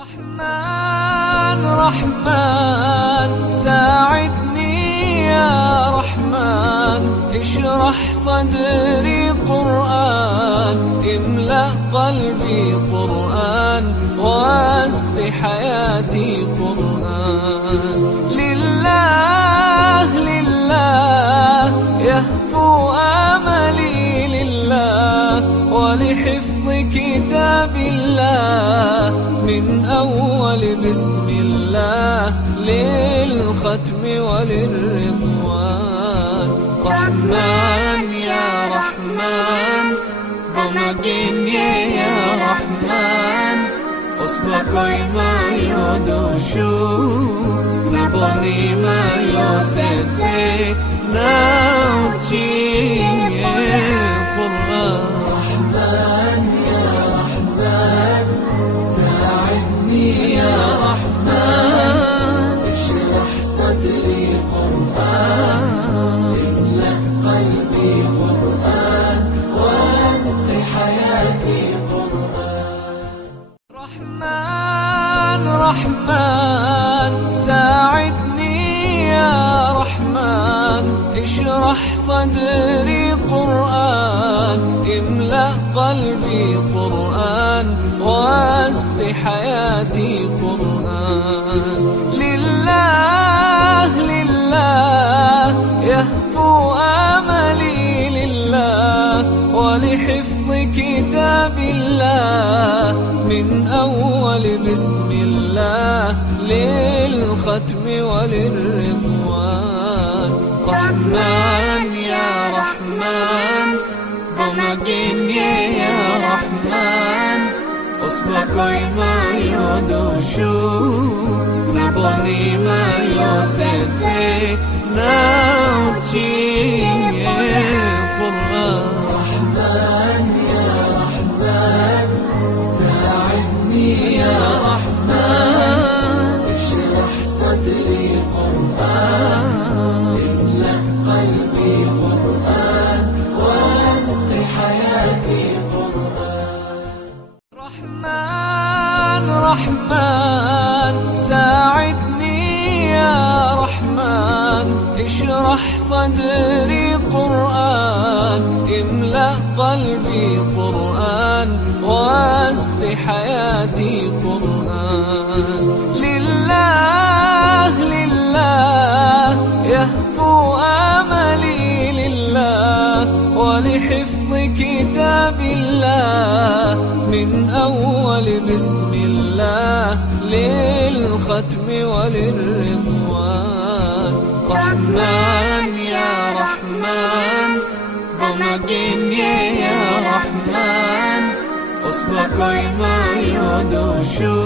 رحمن رحمن ساعدني يا رحمن، اشرح صدري قرآن، املأ قلبي قرآن، واسق حياتي قرآن. لله لله يهفو آملي لله، ولحفظ كتاب الله من أول بسم الله للختم وللرضوان. رحمن يا رحمن بمجيني يا رحمن، أصبحي ما يدوشو نبني ما يوسيتي ناوتشي قرآن. رحمن يا رحمن ساعدني يا رحمن، اشرح صدري قرآن، املأ قلبي قرآن، واسق حياتي قرآن. رحمن رحمن ساعدني يا رحمن، اشرح صدري قرآن، املأ قلبي قرآن، واسق حياتي قرآن. لله لله يهفو آملي لله، ولحفظ كتاب الله من أول بسم الله للختم وللرضوان. رحمن يا رحمن بمجيني يا رحمن، أصبحي ما يدوشو نبني ما يوسيتي ناوتشي قرآن. رحمن يا رحمن ساعدني يا رحمن، اشرح صدري قرآن، املأ قلبي قرآن، واسق حياتي قرآن. رحمن رحمن ساعدني يا رحمن، اشرح صدري قرآن، املأ قلبي قرآن، واسق حياتي قرآن. لله لله يهفو آملي لله، ولحفظ كتاب الله من أول بسم الله للختم وللرضوان. رحمن يا رحمن بمجيني يا رحمن، أصبحي ما يدوشو